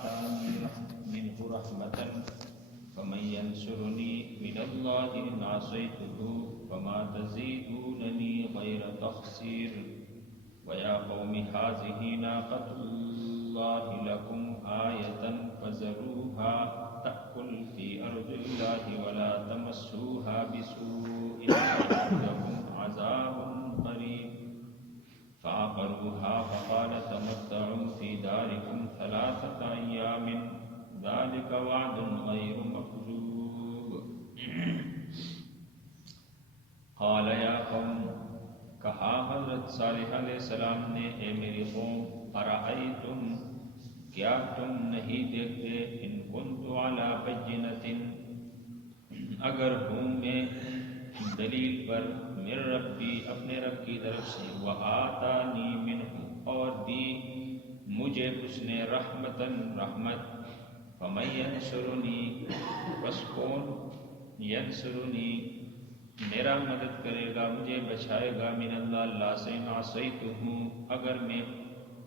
آتاني منه رحمة فمن ينصرني من الله إن عصيته فما تزيدونني غير تخسير ويا قوم هذه ناقة الله لكم آية فذروها تأكل في أرض الله ولا تمسوها بسوء يأخذكم عذاب قريب فعقروها فقال تمتعوا في داركم 3 أيام ذلك وعد غير مكذوب قال یا قوم، کہا حضرت صالح علیہ السلام نے، اے میری قوم، ارأیتم، کیا تم نہیں دیکھتے، ان کنت علی بینۃ، اگر ہوں میں دلیل پر، من ربی، اپنے رب کی طرف سے، وآتانی منہ، اور دی مجھے اس نے، رحمتاً، رحمت، فمن ینصرنی، بس کون، ینصرنی، میرا مدد کرے گا، مجھے بچائے گا، من اللہ، اللہ سے، عصیتہ، اگر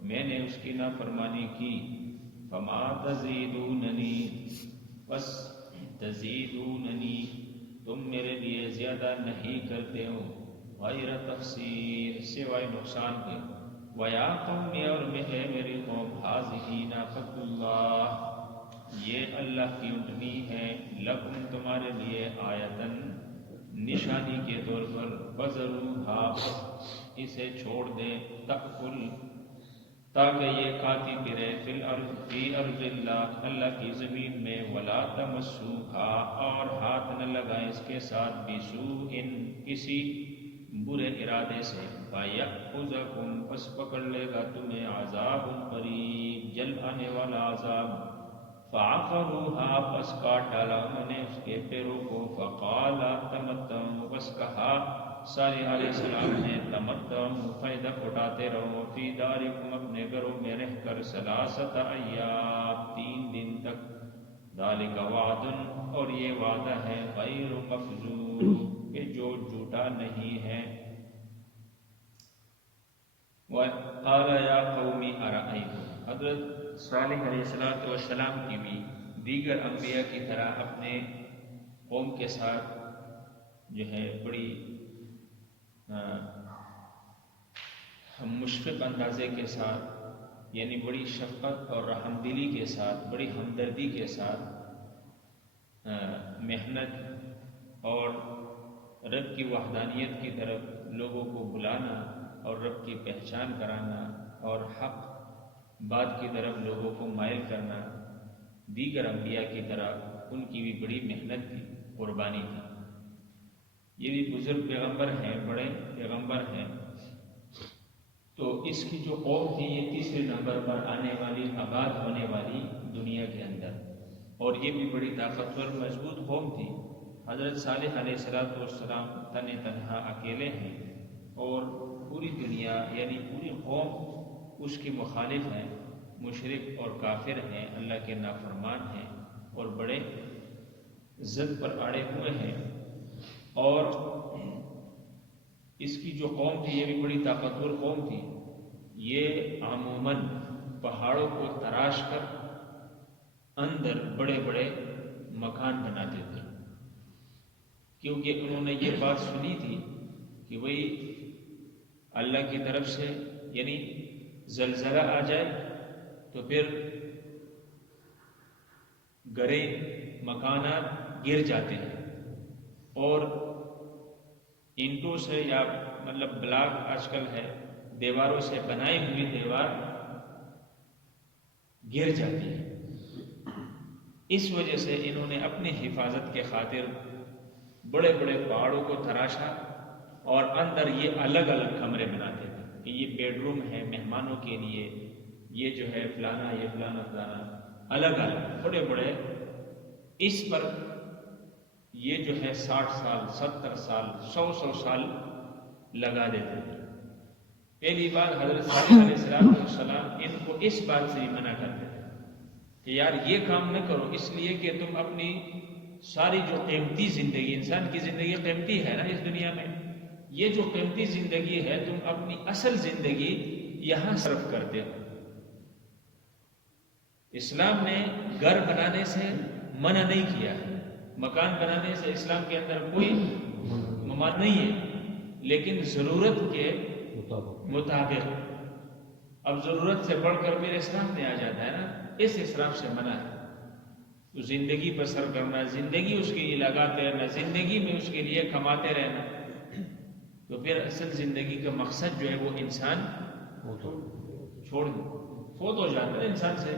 میں نے اس کی نافرمانی کی، فما تزیدوننی، بس تزیدوننی، تم میرے لیے زیادہ نہیں کرتے ہو، غیر تخسیر، سوائے نقصان کے، ویا قوم، اور میں، ہے میری قوم، ھذہ ناقۃ اللہ، یہ اللہ کی اونٹنی ہے، لکم، تمہارے لیے، آیتن، نشانی کے طور پر، فذروھا، اسے چھوڑ دیں، تأکل، تاکہ یہ کھاتی پھرے، فی ارض اللہ، اللہ کی زمین میں، ولا تمسوھا، اور ہاتھ نہ لگائیں اس کے ساتھ، بسوء، کسی برے ارادے سے، فیأخذکم، پس پکڑ لے گا تمہیں، عذاب قریب، جلد آنے والا عذاب، فعقروها، پس کاٹ ڈالا انہوں نے اس کے پیروں کو، فقال تمتعوا، بس کہا صالح علیہ السلام نے، تمتعوا، فائدہ اٹھاتے رہو، فی دارکم، اپنے گھروں میں رہ کر، 3 ایام، 3 دن تک، ذالک وعد، اور یہ وعدہ ہے، غیر مکذوب، کہ جو جھوٹا نہیں ہے، وقال یا قوم ارأیتم، حضرت صالح علیہ السلام کی بھی دیگر انبیاء کی طرح اپنے قوم کے ساتھ جو ہے بڑی مشفق اندازے کے ساتھ، یعنی بڑی شفقت اور رحم دلی کے ساتھ، بڑی ہمدردی کے ساتھ محنت اور رب کی وحدانیت کی طرف لوگوں کو بلانا اور رب کی پہچان کرانا اور حق بات کی طرف لوگوں کو مائل کرنا، دیگر انبیاء کی طرح ان کی بھی بڑی محنت تھی، قربانی تھی۔ یہ بھی بزرگ پیغمبر ہیں، بڑے پیغمبر ہیں، تو اس کی جو قوم تھی یہ 3 نمبر پر آنے والی، آباد ہونے والی دنیا کے اندر، اور یہ بھی بڑی طاقتور مضبوط قوم تھی۔ حضرت صالح علیہ السلام تنہا اکیلے ہیں، اور پوری دنیا یعنی پوری قوم اس کی مخالف ہیں، مشرک اور کافر ہیں، اللہ کے نافرمان ہیں، اور بڑے ضد پر اڑے ہوئے ہیں۔ اور اس کی جو قوم تھی یہ بھی بڑی طاقتور قوم تھی، یہ عموماً پہاڑوں کو تراش کر اندر بڑے بڑے مکان بناتے تھے، کیونکہ انہوں نے یہ بات سنی تھی کہ وہی اللہ کی طرف سے یعنی زلزلہ آ جائے تو پھر گھریں، مکانات گر جاتے ہیں، اور اینٹوں سے یا مطلب بلاک آج کل ہے، دیواروں سے بنائی ہوئی دیوار گر جاتی ہے۔ اس وجہ سے انہوں نے اپنی حفاظت کے خاطر بڑے بڑے پہاڑوں کو تراشا، اور اندر یہ الگ الگ کمرے بناتے تھے کہ یہ بیڈ روم ہے مہمانوں کے لیے، یہ جو ہے فلانا، یہ فلانا فلانا، الگ الگ بڑے بڑے، اس پر یہ جو ہے 60 سال، 70 سال، 100 سال لگا دیتے تھے۔ پہلی بار حضرت صالح علیہ السلام ان کو اس بات سے ہی منع کرتے تھے کہ یار یہ کام نہ کرو، اس لیے کہ تم اپنی ساری جو قیمتی زندگی، انسان کی زندگی قیمتی ہے نا اس دنیا میں، یہ جو قیمتی زندگی ہے تم اپنی اصل زندگی یہاں صرف کرتے ہو، اسلام نے گھر بنانے سے منع نہیں کیا ہے، مکان بنانے سے اسلام کے اندر کوئی ممانع نہیں ہے، لیکن ضرورت کے مطابق۔ اب ضرورت سے بڑھ کر پھر اسراف میں آ جاتا ہے نا، اس اسراف سے منع ہے۔ تو زندگی بسر کرنا، زندگی اس کے لیے لگاتے رہنا، زندگی میں اس کے لیے کماتے رہنا، تو پھر اصل زندگی کا مقصد جو ہے وہ انسان چھوڑ فوت ہو جاتا ہے انسان سے۔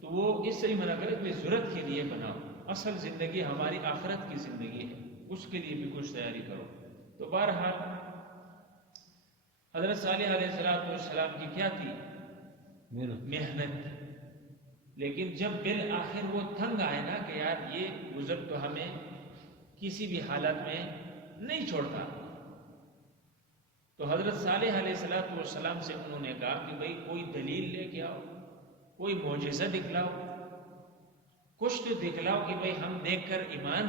تو وہ اس سے ہی منع کرے کہ ضرورت کے لیے بناؤ، اصل زندگی ہماری آخرت کی زندگی ہے، اس کے لیے بھی کچھ تیاری کرو۔ تو بہرحال حضرت صالح علیہ السلام کی کیا تھی؟ محنت۔ لیکن جب بالآخر وہ تنگ آئے نا کہ یار یہ بزرگ تو ہمیں کسی بھی حالت میں نہیں چھوڑتا، تو حضرت صالح علیہ السلام سے انہوں نے کہا کہ بھئی کوئی دلیل لے کے آؤ، کوئی معجزہ دکھلاؤ، کچھ تو دکھلاؤ کہ بھئی ہم دیکھ کر ایمان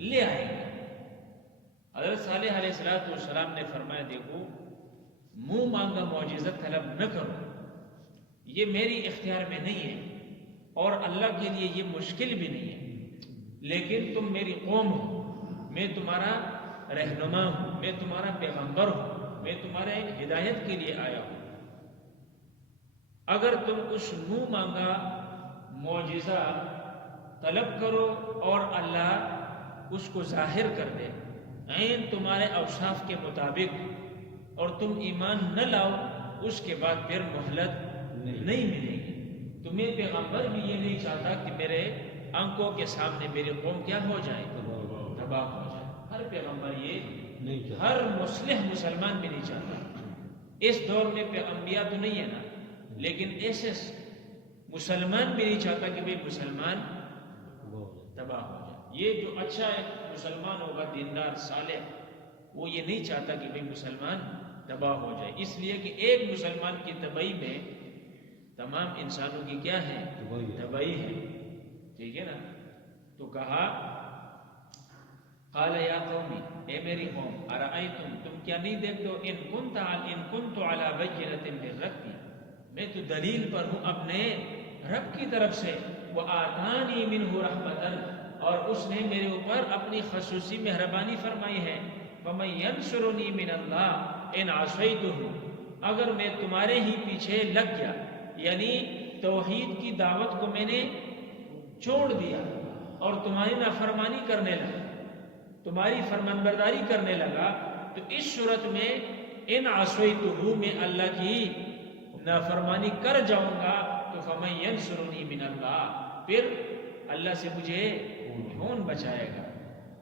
لے آئیں گے۔ حضرت صالح علیہ السلام نے فرمایا دیکھو، منہ مانگا معجزہ طلب نہ کرو، یہ میری اختیار میں نہیں ہے اور اللہ کے لیے یہ مشکل بھی نہیں ہے، لیکن تم میری قوم ہو، میں تمہارا رہنما ہوں، میں تمہارا پیغمبر ہوں، میں تمہارے ہدایت کے لیے آیا ہوں۔ اگر تم کچھ منہ مانگا معجزہ طلب کرو اور اللہ اس کو ظاہر کر دے عین تمہارے اوصاف کے مطابق، اور تم ایمان نہ لاؤ، اس کے بعد پھر مہلت نہیں ملے گی۔ تو میں پیغمبر بھی یہ نہیں چاہتا کہ میرے آنکھوں کے سامنے میری قوم کیا ہو جائے، تباہ ہو جائے۔ ہر پیغمبر یہ نہیں چاہتا، ہر مصلح مسلمان بھی نہیں چاہتا۔ اس دور میں انبیاء تو نہیں ہے نا، لیکن ایسے مسلمان بھی نہیں چاہتا کہ بھئی مسلمان تباہ ہو جائے۔ یہ جو اچھا ایک مسلمان ہوگا، دیندار صالح، وہ یہ نہیں چاہتا کہ بھئی مسلمان تباہ ہو جائے، اس لیے کہ ایک مسلمان کی تباہی میں تمام انسانوں کی کیا ہے؟ تباہی ہے، ٹھیک ہے نا۔ تو کہا قال یا قومی، اے میری قوم، ارائیتم، تم کیا نہیں دیکھتے ہو، ان کنت علی بینۃ من ربی، میں تو دلیل پر ہوں اپنے رب کی طرف سے، وآتانی منہ رحمۃ، اور اس نے میرے اوپر اپنی خصوصی مہربانی فرمائی ہے، فمن ینصرنی من اللہ ان عصیتہ، اگر میں تمہارے ہی پیچھے لگ گیا، یعنی توحید کی دعوت کو میں نے چھوڑ دیا اور تمہاری نافرمانی کرنے لگا، تمہاری فرمانبرداری کرنے لگا، تو اس صورت میں ان عصیتہ، میں اللہ کی نافرمانی کر جاؤں گا، تو فمن ینصرنی من اللہ، پھر اللہ سے مجھے کون بچائے گا،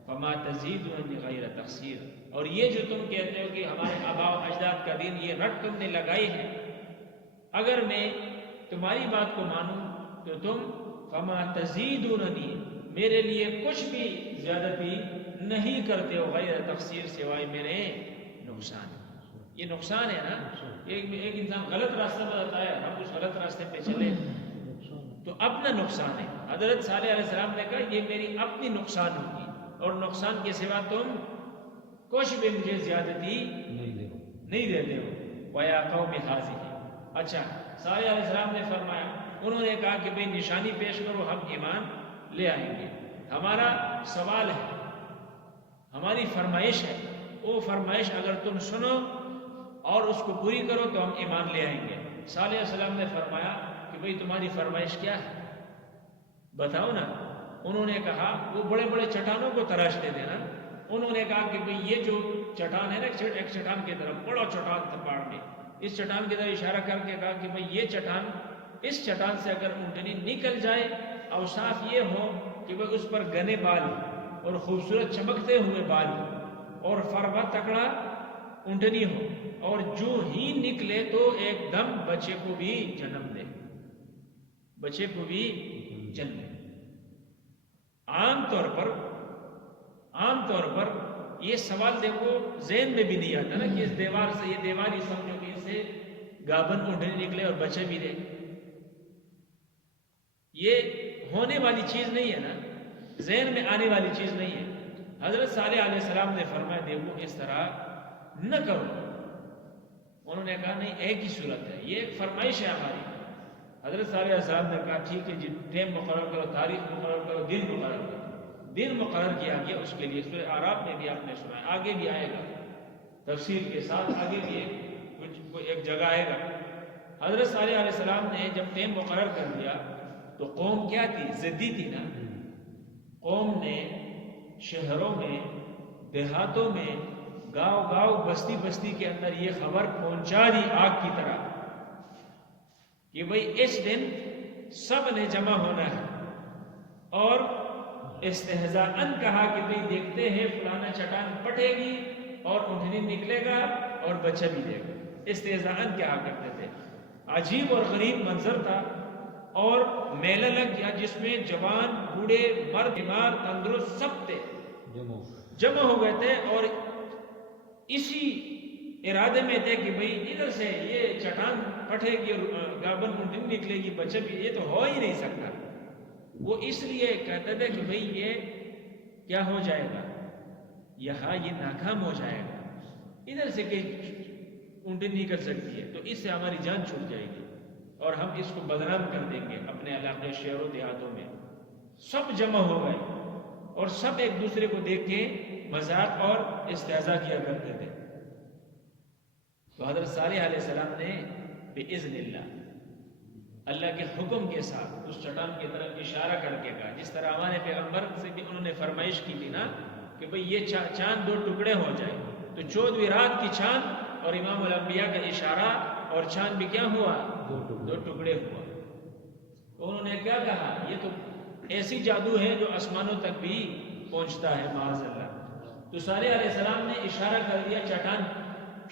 فما تزیدونی غیر تقصیر، اور یہ جو تم کہتے ہو کہ ہمارے آباء و اجداد کا دین یہ رٹ تم نے لگائی ہے، اگر میں تمہاری بات کو مانوں تو تم فما تزیدوننی، میرے لیے کچھ بھی زیادتی نہیں کرتے ہو، غیر تقصیر، سوائے میرے نقصان۔ یہ نقصان ہے نا، ایک انسان غلط راستہ بتاتا ہے، ہم اس غلط راستے پہ چلے تو اپنا نقصان ہے۔ حضرت صالح علیہ السلام نے کہا یہ میری اپنی نقصان ہوگی، اور نقصان کے سوا تم کچھ بھی مجھے زیادتی نہیں دیتے ہو۔ وَيَا قَوْمِ هَٰذِهِ، اچھا صالح علیہ السلام نے فرمایا، انہوں نے کہا کہ بھئی نشانی پیش کرو، ہم ایمان لے آئیں گے۔ ہمارا سوال ہے، ہماری فرمائش ہے، وہ فرمائش اگر تم سنو اور اس کو پوری کرو تو ہم ایمان لے آئیں گے۔ صالح علیہ السلام نے فرمایا کہ بھئی تمہاری فرمائش کیا ہے، بتاؤ نا۔ انہوں نے کہا، وہ بڑے بڑے چٹانوں کو تراشتے تھے نا، انہوں نے کہا کہ بھئی یہ جو چٹان ہے نا، ایک چٹان کی طرف، بڑا چٹان تھا پہاڑ میں، اس چٹان کی طرف اشارہ کر کے کہا کہ بھئی یہ چٹان، اس چٹان سے اگر اونٹنی نکل جائے، اوصاف یہ ہو کہ بھئی اس پر گنے بال اور خوبصورت چمکتے ہوئے بال اور فروا تکڑا اونٹنی ہو، اور جو ہی نکلے تو ایک دم بچے کو بھی جنم دے، بچے کو بھی جنم۔ عام طور پر یہ سوال دیکھو ذہن میں بھی نہیں آتا نا کہ اس دیوار سے، یہ دیوار ہی سمجھو کہ اس سے گابن اونٹنی نکلے اور بچے بھی دے، یہ ہونے والی چیز نہیں ہے نا، ذہن میں آنے والی چیز نہیں ہے۔ حضرت صالح علیہ السلام نے فرمایا دیکھو اس طرح نہ کرو۔ انہوں نے کہا نہیں، ایک ہی صورت ہے، یہ ایک فرمائش ہے ہماری، حضرت صالح علیہ السلام نے کہا ٹھیک ہے جی، ٹائم مقرر کرو، تاریخ مقرر کرو، دن مقرر کرو۔ دن مقرر کیا گیا اس کے لیے، سورہ اعراف میں بھی آپ نے سنا ہے، آگے بھی آئے گا تفصیل کے ساتھ، آگے بھی ایک جگہ آئے گا۔ حضرت صالح علیہ السلام نے جب ٹائم مقرر کر دیا تو قوم کیا تھی؟ ضدی تھی نا۔ قوم نے شہروں میں، دیہاتوں میں، گاؤں گاؤں، بستی بستی کے اندر یہ خبر پہنچا دی آگ کی طرح کہ بھئی اس دن سب نے جمع ہونا ہے، اور استہزاءً کہا کہ بھئی دیکھتے ہیں فلانا چٹان پھٹے گی اور اونٹنی نکلے گا اور بچہ بھی دے گا۔ استہزاءً کہا کرتے تھے۔ عجیب اور غریب منظر تھا، اور میلہ لگ گیا جس میں جوان، بوڑھے، مرد، بیمار، تندرست سب تھے، جمع ہو گئے تھے، اور اسی ارادے میں تھے کہ بھئی ادھر سے یہ چٹان پھٹے گی اور گابن اونٹنی نکلے گی، بچہ بھی، یہ تو ہو ہی نہیں سکتا۔ وہ اس لیے کہتے تھے کہ بھئی یہ کیا ہو جائے گا، یہاں یہ ناکام ہو جائے گا، ادھر سے کہ اونٹنی نکل سکتی ہے تو اس سے ہماری جان چھوٹ جائے گی اور ہم اس کو بدنام کر دیں گے اپنے علاقے، شہروں، دیہاتوں میں۔ سب جمع ہو گئے اور سب ایک دوسرے کو دیکھ کے مذاق اور استہزاء کیا کرتے تھے۔ تو حضرت صالح علیہ السلام نے بِإِذْنِ اللہ، اللہ کے حکم کے ساتھ اس چٹان کی طرف اشارہ کر کے کہا، جس طرح ہمارے پیغمبر سے بھی انہوں نے فرمائش کی تھی نا کہ بھئی یہ چاند دو ٹکڑے ہو جائے، تو 14ویں رات کی چاند اور امام الانبیاء کا اشارہ، اور چاند بھی کیا ہوا؟ دو ٹکڑے ہوا۔ تو انہوں نے کیا کہا؟ یہ تو ایسی جادو ہے جو آسمانوں تک بھی پہنچتا ہے، معاذ اللہ۔ تو صالح علیہ السلام نے اشارہ کر دیا، چٹان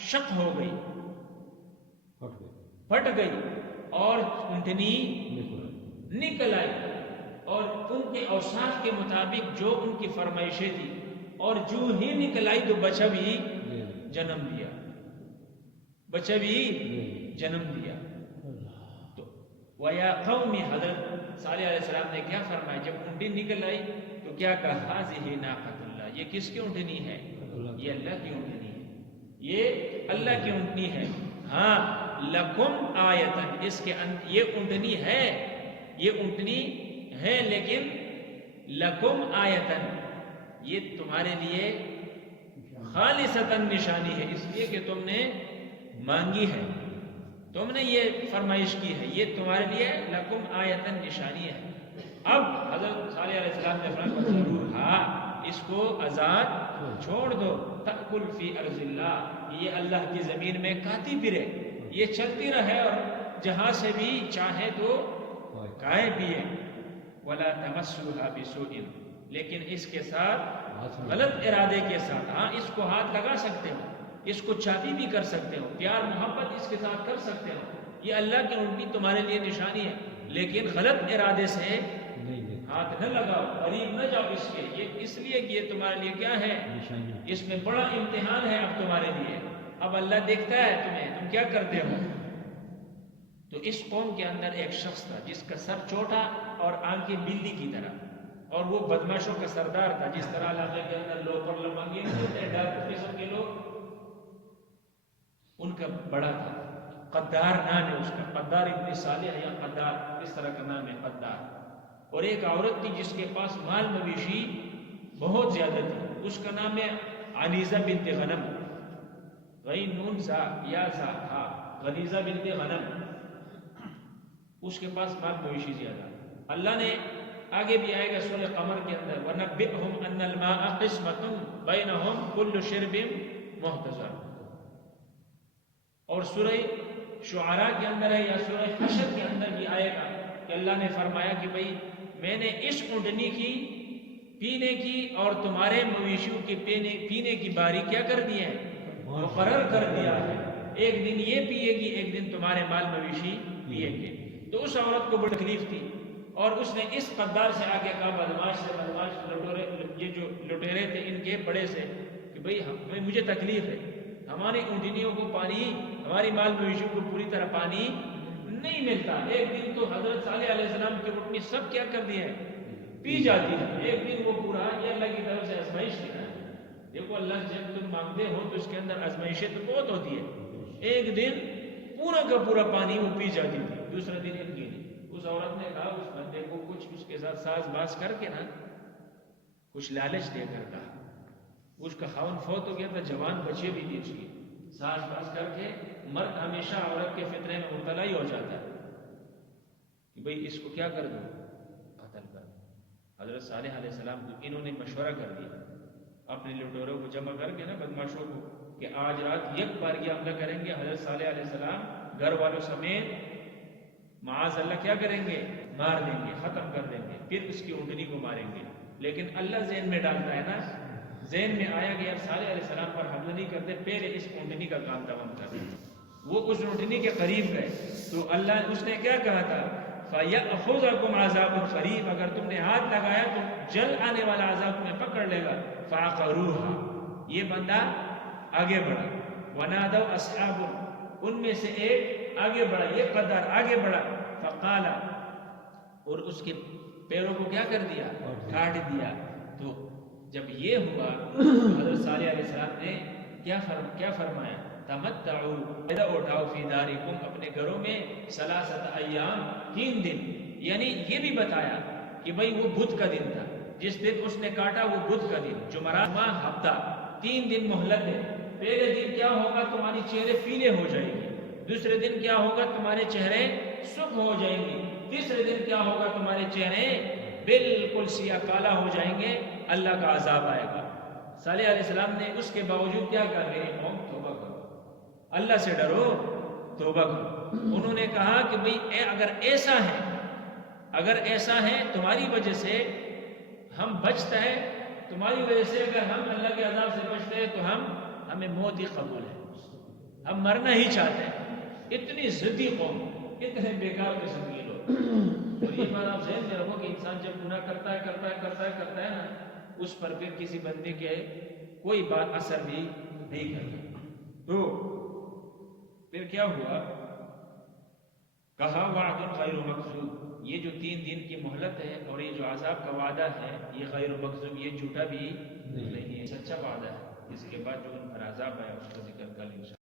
شق ہو گئی، پھٹ گئی، اور اونٹنی نکل آئی، اور ان کے اوصاف کے مطابق جو ان کی فرمائشیں تھی، اور جو ہی نکل آئی تو بچہ بھی جنم دیا، بچہ بھی جنم دیا۔ تو وَيَا قَوْمِ، حضرت صالح علیہ السلام نے کیا فرمایا جب اونٹنی نکل آئی تو کیا کہا؟ هَذِهِ نَاقَةُ اللَّهِ، یہ کس کی اونٹنی ہے؟ یہ اللہ کی اونٹنی ہے، یہ اللہ کی اونٹنی ہے۔ ہاں، لَكُمْ آیَةً، اس کے یہ اونٹنی ہے، یہ اونٹنی ہے، لیکن لَكُمْ آیَةً، یہ تمہارے لیے خالصتاً نشانی ہے، اس لیے کہ تم نے مانگی ہے، تم نے یہ فرمائش کی ہے، یہ تمہارے لیے لَكُمْ آیَةً نشانی ہے۔ اب حضرت صالح علیہ السلام نے فرمایا ضرور، ہاں اس کو آزاد چھوڑ دو، تأکل فی ارض اللہ، یہ اللہ کی زمین میں کھاتی پھرے، یہ چلتی رہے، اور جہاں سے بھی چاہے تو کھائے پیے۔ وَلَا تَمَسُّوهَا بِسُوءٍ، لیکن اس کے ساتھ غلط ارادے کے ساتھ، ہاں اس کو ہاتھ لگا سکتے ہو، اس کو چاپی بھی کر سکتے ہو، پیار محبت اس کے ساتھ کر سکتے ہو، یہ اللہ کی اونٹنی تمہارے لیے نشانی ہے، لیکن غلط ارادے سے ہاتھ نہ لگاؤ، قریب نہ جاؤ اس کے، یہ اس لیے کہ یہ تمہارے لیے کیا ہے؟ اس میں بڑا امتحان ہے اب تمہارے لیے، اب اللہ دیکھتا ہے تمہیں، تم کیا کرتے ہو۔ تو اس قوم کے اندر ایک شخص تھا جس کا سر چھوٹا اور آنکھیں بلی کی طرح، اور وہ بدماشوں کا سردار تھا، جس طرح علاقے کے اندر لوپر لمبانگی ہوتے ہیں، ڈاکو قسم کے لوگ، ان کا بڑا تھا، قدار نام ہے اس کا، قدار ابن صالح یا قدار، اس طرح کا نام ہے قدار۔ اور ایک عورت تھی جس کے پاس مال مویشی بہت زیادہ تھی، اس کا نام ہے عنیزہ بنت غنم، غین نون زا یا زا ہا، غنیزہ بنت غنم، اس کے پاس مال مویشی زیادہ۔ اللہ نے آگے بھی آئے گا سورہ قمر کے اندر، وَنَبِّئْهُمْ أَنَّ الْمَاءَ قِسْمَةٌ بَيْنَهُمْ كُلُّ شِرْبٍ مُحْتَضَرٌ، اور سورہ شعراء کے اندر ہے یا سورہ حشر کے اندر بھی آئے گا کہ اللہ نے فرمایا کہ بھئی میں نے اس اونٹنی کی پینے کی اور تمہارے مویشیوں کی پینے کی باری کیا کر دی ہے؟ مقرر کر دیا ہے، ایک دن یہ پیے گی، ایک دن تمہارے مال مویشی پیے گے۔ تو اس عورت کو بڑی تکلیف تھی، اور اس نے اس قدار سے آگے کہا، بدماش سے بدماش، یہ جو لٹیرے تھے ان کے بڑے سے، کہ بھئی مجھے تکلیف ہے، ہماری اونٹنیوں کو پانی، ہماری مال مویشیوں کو پوری طرح پانی نہیں ملتا، ایک دن تو حضرت صالح علیہ السلام کی اونٹنی سب کیا کر دی ہے؟ پی جاتی ہے، ایک دن وہ پورا، یہ اللہ کی طرف سے آزمائش لکھا ہے۔ دیکھو اللہ جب تم مانگتے ہو تو اس کے اندر آزمائشیں تو بہت ہوتی ہے، ایک دن پورا کا پورا پانی وہ پی جاتی تھی، دوسرا دن ان کی نہیں، اس عورت نے کہا اس بندے کو کچھ اس کے ساتھ ساز باز کر کے نا کچھ لالچ دے کر کہا. اس کا خاون فوت ہو گیا تھا، جوان بچے بھی تھے اس کی. ساز باز کر کے مرد ہمیشہ عورت کے فتنے میں مبتلا ہی ہو جاتا ہے کہ بھئی اس کو کیا کر دو، قتل کر دو. حضرت صالح علیہ السلام کو انہوں نے مشورہ کر دیا اپنے لٹوروں کو جمع کر کے نا، بدماشوں کو، کہ آج رات یک بار یہ حملہ کریں گے. حضرت صالح علیہ السلام گھر والوں سمیت معاذ اللہ کیا کریں گے، مار دیں گے، ختم کر دیں گے، پھر اس کی اونٹنی کو ماریں گے. لیکن اللہ ذہن میں ڈالتا ہے نا، ذہن میں آیا کہ اب صالح علیہ السلام پر حملہ نہیں کرتے، پہلے اس اونٹنی کا کام تمام کر دیں. وہ اس اونٹنی کے قریب گئے تو اللہ اس نے کیا کہا تھا، فَيَأْخُذَكُمْ عَذَابٌ قَرِيبٌ، اگر تم نے ہاتھ لگایا تو جل آنے والا عذاب تمہیں پکڑ لے گا. فَعَقَرُوهَا، یہ بندہ آگے بڑھا. وَنَادَوْا أَصْحَابٌ، ان میں سے ایک آگے بڑھا، یہ قدر آگے بڑھا. فَقَالَ، اور اس کے پیروں کو کیا کر دیا، کاٹ دیا. تو جب یہ ہوا تو حضرت صالح علیہ السلام نے کیا فرمایا، تمتعوا، فائدہ اٹھاؤ، فی دارکم، اپنے گھروں میں، ثلاثۃ ایام، 3 دن. یعنی یہ بھی بتایا کہ بھئی وہ بدھ کا دن تھا، جس دن اس نے کاٹا وہ بدھ کا دن، جمعرات ماہ ہفتہ، 3 دن مہلت ہے. پہلے دن کیا ہوگا، تمہاری چہرے پیلے ہو جائیں گے. دوسرے دن کیا ہوگا، تمہارے چہرے سرخ ہو جائیں گے. تیسرے دن کیا ہوگا، تمہارے چہرے بالکل سیاہ کالا ہو جائیں گے، اللہ کا عذاب آئے گا. صالح علیہ السلام نے اس کے باوجود کیا کہا، میری قوم توبہ کرو، اللہ سے ڈرو، توبہ کرو. انہوں نے کہا کہ بھئی اگر ایسا ہے تمہاری وجہ سے ہم بچتا ہے، تمہاری وجہ سے اگر ہم اللہ کے عذاب سے بچتے ہیں تو ہمیں موت ہی قبول ہے، ہم مرنا ہی چاہتے ہیں. اتنی ضدی قوم، اتنے بیکار قسم کے لوگ. اور یہ بات آپ ذہن میں رکھو کہ انسان جب گناہ کرتا ہے نا، اس پر پھر کسی بندے کے کوئی بات اثر بھی نہیں کرتا. تو پھر کیا ہوا، کہا وعد غیر مکذوب، یہ جو 3 دن کی مہلت ہے اور یہ جو عذاب کا وعدہ ہے، یہ غیر مکذوب، یہ جھوٹا بھی نہیں ہے، سچا وعدہ ہے. اس کے بعد جو ان پر عذاب ہے اس کا ذکر کل انشاءاللہ.